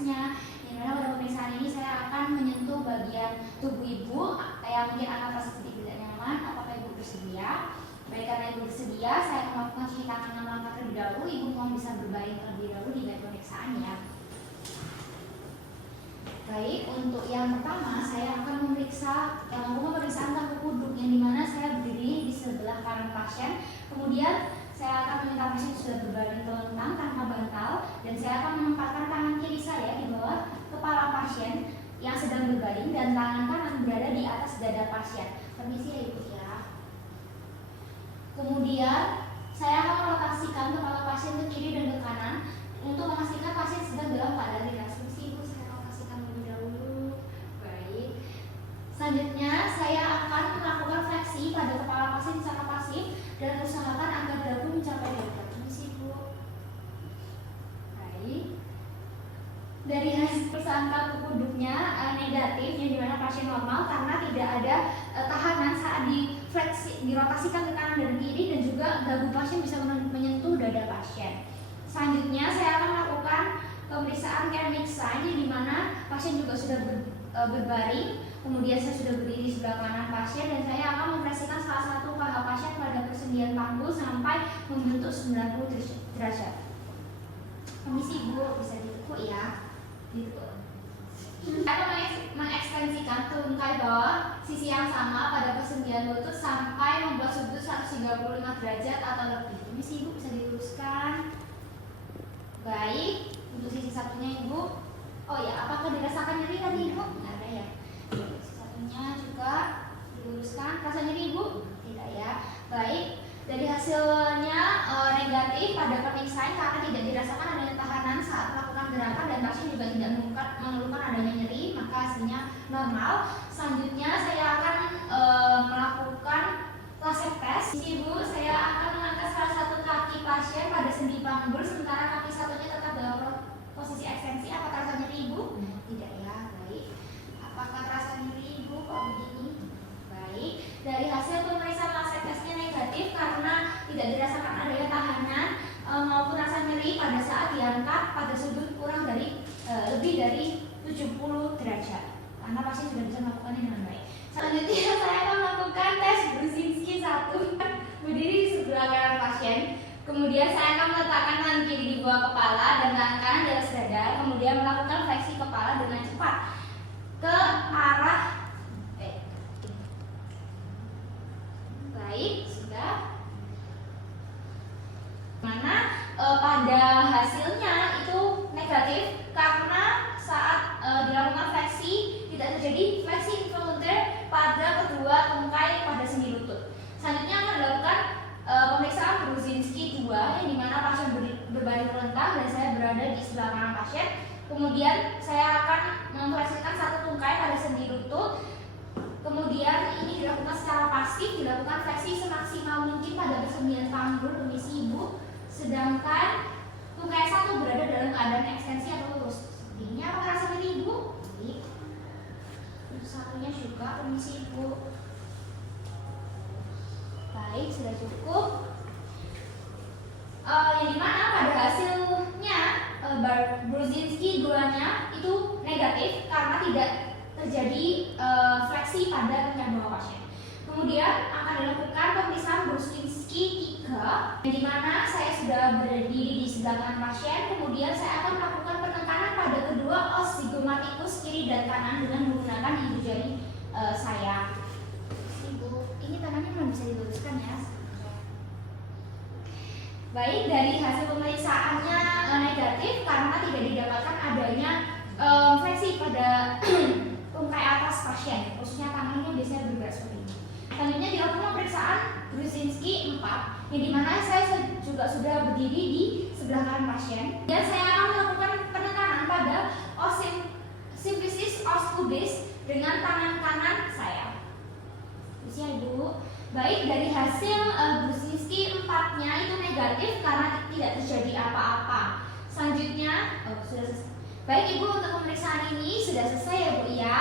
tesnya. Dimana pada pemeriksaan ini saya akan menyentuh bagian tubuh ibu yang mungkin akan terasa sedikit tidak nyaman. Apakah ibu bersedia? Baik, karena ibu bersedia, saya akan melakukan cuci tangan 6 langkah terlebih dahulu. Ibu mohon bisa berbaring terlebih dahulu di bed pemeriksaan ya. Baik, untuk yang pertama saya akan memeriksa pemeriksaan kaki kuduk, yang dimana saya berdiri di sebelah kanan pasien. Kemudian saya akan meminta pasien sudah berbaring telentang tanpa bantal, dan saya akan menempatkan tangan kiri saya di bawah kepala pasien yang sedang berbaring dan tangan kanan berada di atas dada pasien. Permisi ya ibu ya. Kemudian saya akan merotasikan kepala pasien ke kiri dan ke kanan untuk memastikan pasien sedang dalam keadaan rileks. Selanjutnya, saya akan melakukan fleksi pada kepala pasien secara pasif dan usahakan agar dagu mencapai dada. Permisi Bu. Baik. Dari hasil pemeriksaan kaki kuduknya negatif, yang dimana pasien normal karena tidak ada tahanan saat dirotasikan ke kanan dan kiri, dan juga dagu pasien bisa menyentuh dada pasien. Selanjutnya, saya akan melakukan pemeriksaan kernik sign, di mana pasien juga sudah berbaring. Kemudian saya sudah berdiri di sebelah kanan pasien, dan saya akan mempresikan salah satu paha pasien pada persendian panggul sampai membentuk 90 derajat. Permisi Bu, bisa ditekuk ya. Ditekuk. Saya akan mengekstensikan tungkai bawah sisi yang sama pada persendian lutut sampai membuat sudut 135 derajat atau lebih. Permisi Ibu, bisa diluruskan. Baik, untuk sisi satunya Ibu. Oh ya, apakah dirasakan nyeri tadi Ibu? Nggak ada ya. Satunya juga diluruskan. Rasa nyeri Ibu? Tidak ya. Baik, dari hasilnya negatif pada pemeriksaan karena tidak dirasakan adanya tahanan saat melakukan gerakan, dan pasien juga tidak mengeluhkan adanya nyeri, maka hasilnya normal. Selanjutnya saya akan melakukan lasep tes. Ibu, saya akan mengangkat salah satu kaki pasien pada sendi panggul, sementara kaki satunya tetap dalam posisi ekstensi. Apakah terasa nyeri Ibu? Tidak ya. Baik. Apakah terasa nyeri Ibu kok begini? Baik. Dari hasil pemeriksaan lasep tesnya negatif karena tidak dirasakan adanya tahanan maupun rasa nyeri pada saat diangkat pada sudut kurang dari lebih dari 70 derajat. Karena pasien sudah bisa melakukannya dengan baik. Selanjutnya saya akan melakukan tes Brudzinski 1, berdiri di sebelah kanan pasien. Kemudian saya akan meletakkan tangan kiri di bawah kepala dan tangan kanan di atas dada. Kemudian melakukan fleksi kepala dengan cepat ke arah baik, sudah. Mana pada hasilnya itu negatif karena saat dilakukan fleksi tidak terjadi fleksi involunter pada kedua tungkai pada sendi lutut. Selanjutnya akan dilakukan pemeriksaan Brudzinski 2, yang dimana pasien berbaring telentang dan saya berada di sebelah kanan pasien. Kemudian saya akan memfleksikan satu tungkai pada sendi lutut. Kemudian ini dilakukan secara pasif, dilakukan fleksi semaksimal mungkin pada persendian panggul. Permisi Ibu. Sedangkan tungkai satu berada dalam keadaan ekstensi atau lurus. Ini apa terasa nyeri Ibu? Untuk satunya juga. Permisi Ibu. Baik, sudah cukup. Yang dimana pada hasilnya Brudzinski 2-nya itu negatif karena tidak terjadi fleksi pada tungkai bawah pasien. Kemudian akan dilakukan pemeriksaan Brudzinski 3, yang dimana saya sudah berdiri di sebelah kanan pasien. Kemudian saya akan melakukan penekanan pada kedua os zigomatikus kiri dan kanan dengan menggunakan ibu jari saya. Ibu, ini tangannya belum bisa diluruskan ya. Baik, dari hasil pemeriksaannya negatif karena tidak didapatkan adanya fleksi pada tungkai atas pasien, khususnya tangannya biasanya bergerak seperti ini. Selanjutnya dilakukan pemeriksaan Brudzinski 4, yang dimana saya juga sudah berdiri di sebelah kanan pasien, dan saya akan melakukan penekanan pada os simplicis os pubis dengan tangan kanan saya. Bisa Ibu. Baik, dari hasil Brudzinski 4-nya itu negatif karena tidak terjadi apa-apa. Selanjutnya, sudah selesai. Baik Ibu, untuk pemeriksaan ini sudah selesai ya Bu ya.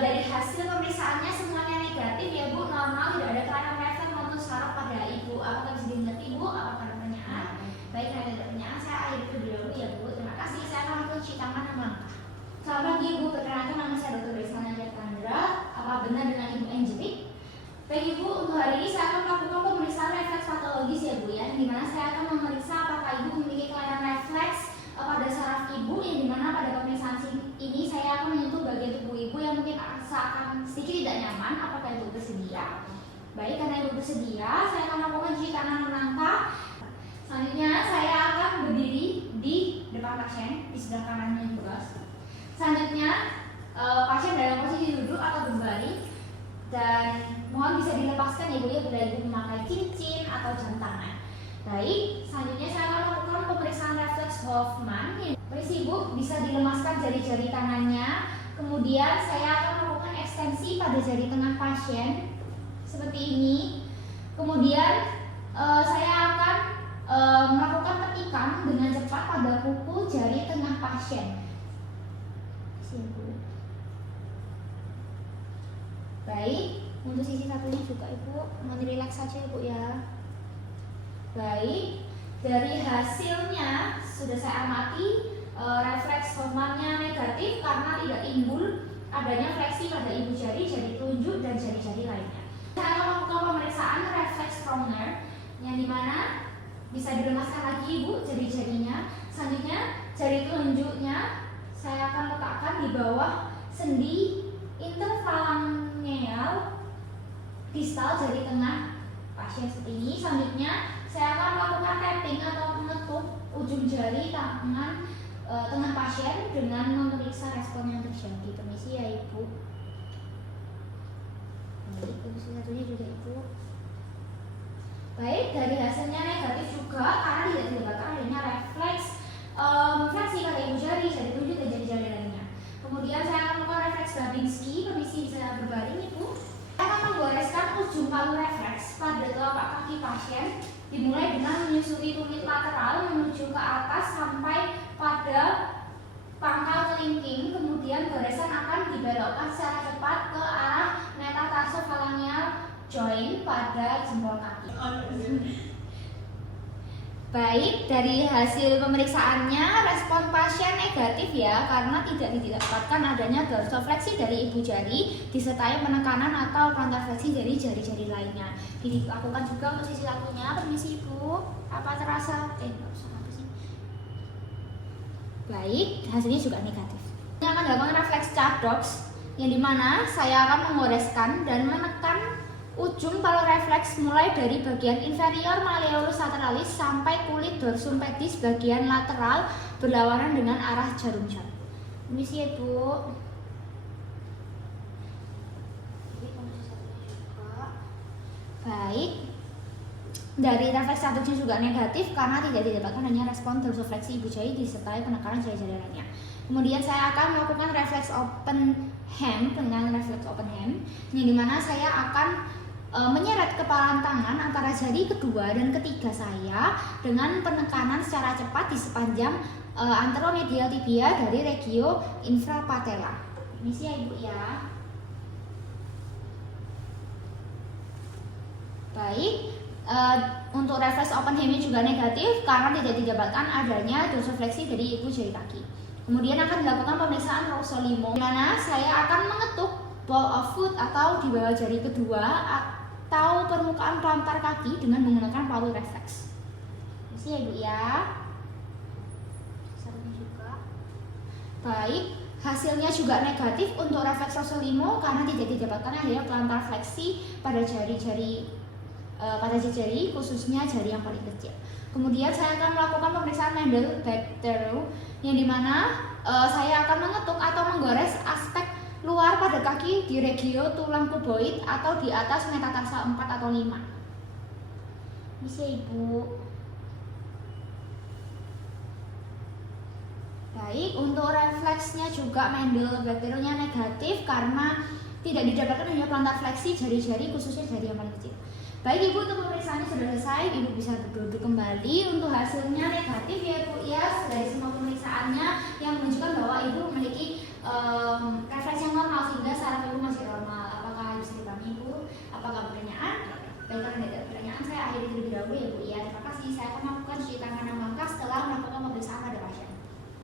Dari hasil pemeriksaannya semuanya negatif ya Bu, normal, tidak ada kelainan level maupun saraf pada Ibu. Apakah bisa dimengerti Bu? Apakah ada pertanyaan? Baik, kalau ada pertanyaan saya akhiri dulu ya Bu. Terima kasih. Saya akan lakukan cuci tangan 6 langkah. pemeriksaan Chandra. Apa benar dengan Ibu Angelic? Baik Ibu, untuk hari ini saya akan melakukan pemeriksaan refleks patologis ya Bu ya, di mana saya akan memeriksa apakah Ibu memiliki kelainan refleks pada saraf Ibu, yang dimana pada pemeriksaan ini saya akan menyentuh bagian tubuh Ibu yang mungkin akan sedikit tidak nyaman. Apakah Ibu bersedia? Baik, karena Ibu bersedia, saya akan melakukan cuci kanan melangkah. Selanjutnya saya akan berdiri di depan pasien, di sebelah kanannya juga. Selanjutnya pasien dalam posisi duduk atau berbaring, dan mohon bisa dilepaskan ya Bu ya bila Ibu memakai cincin atau jam tangan. Baik, selanjutnya saya akan lakukan pemeriksaan refleks Hoffman. Permisi Ibu, bisa dilemaskan jari-jari tangannya. Kemudian saya akan melakukan ekstensi pada jari tengah pasien seperti ini. Kemudian saya akan melakukan petikan dengan cepat pada kuku jari tengah pasien. Baik, untuk sisi satunya juga Ibu mohon rileks saja Ibu ya. Baik, dari hasilnya sudah saya amati refleks Hoffman-nya negatif karena tidak timbul adanya fleksi pada ibu jari, jari telunjuk, dan jari-jari lainnya. Saya akan melakukan pemeriksaan refleks Stroner, yang dimana bisa dilemaskan lagi Ibu jari-jarinya. Selanjutnya jari telunjuknya saya akan letakkan di bawah sendi interfalangeal distal jari tengah pasien seperti ini. Selanjutnya saya akan melakukan tapping atau mengetuk ujung jari tangan tengah pasien dengan memeriksa respon yang terjadi. Permisi ya Ibu. Baik, posisi satunya juga Ibu. Baik, dari hasilnya negatif juga karena tidak didapatkan adanya refleks fleksi pada ibu jari, jari telunjuk, dan jari-jari lainnya. Kemudian saya akan melakukan refleks Babinski. Permisi bisa berbaring Ibu. Saya akan menggoreskan ujung palu refleks pada telapak kaki pasien, dimulai dengan menyusuri tumit lateral menuju ke atas sampai pada pangkal kelingking. Kemudian goresan akan dibelokkan secara cepat ke arah metatarsofalangeal joint pada jempol kaki. Baik, dari hasil pemeriksaannya respon pasien negatif ya, karena tidak didapatkan adanya dorsofleksi dari ibu jari disertai penekanan atau plantar fleksi dari jari-jari lainnya. Dilakukan juga untuk sisi lakunya. Permisi Ibu, apa terasa? Enggak usah apa sih. Baik, hasilnya juga negatif. Ini akan dilakukan refleks Chardox, yang dimana saya akan mengoreskan dan menekan ujung palu refleks mulai dari bagian inferior malleolus lateralis sampai kulit dorsum pedis bagian lateral berlawanan dengan arah jarum jam. Permisi ya Bu. Baik, dari refleks Chardoxnya juga negatif karena tidak didapatkan hanya respon dorsofleksi ibu jari disertai penekanan jari-jari lainnya. Kemudian saya akan melakukan refleks open hand dengan refleks open hand, yang dimana saya akan menyeret kepalan tangan antara jari kedua dan ketiga saya dengan penekanan secara cepat di sepanjang anteromedial tibia dari regio infrapatella. Permisi ya Ibu ya. Baik, untuk refleks open hand juga negatif karena tidak didapatkan adanya dorsofleksi dari ibu jari kaki. Kemudian akan dilakukan pemeriksaan Rossolimo, di mana saya akan mengetuk ball of foot atau di bawah jari kedua atau permukaan plantar kaki dengan menggunakan palu refleks. Permisi ya Ibu ya. Juga. Baik, hasilnya juga negatif untuk refleks Rossolimo karena tidak didapatkan adanya plantar fleksi pada jari-jari khususnya jari yang paling kecil. Kemudian saya akan melakukan pemeriksaan Mendel Back yang dimana saya akan mengetuk atau menggores aspek luar pada kaki di regio tulang kuboid atau di atas metatarsal 4 atau 5. Bisa Ibu. Baik, untuk refleksnya juga Mendel Back negatif karena tidak didapatkan hanya plantar fleksi jari-jari khususnya jari yang paling kecil. Baik Ibu, untuk pemeriksaannya sudah selesai, Ibu bisa berduduk kembali. Untuk hasilnya negatif ya Bu ya, dari semua pemeriksaannya yang menunjukkan bahwa Ibu memiliki refleks yang normal sehingga saraf Ibu masih normal. Apakah bisa dipahami Ibu? Apakah pertanyaan? Baik, karena tidak ada pertanyaan, saya akhiri terlebih dahulu ya Bu ya. Terima kasih.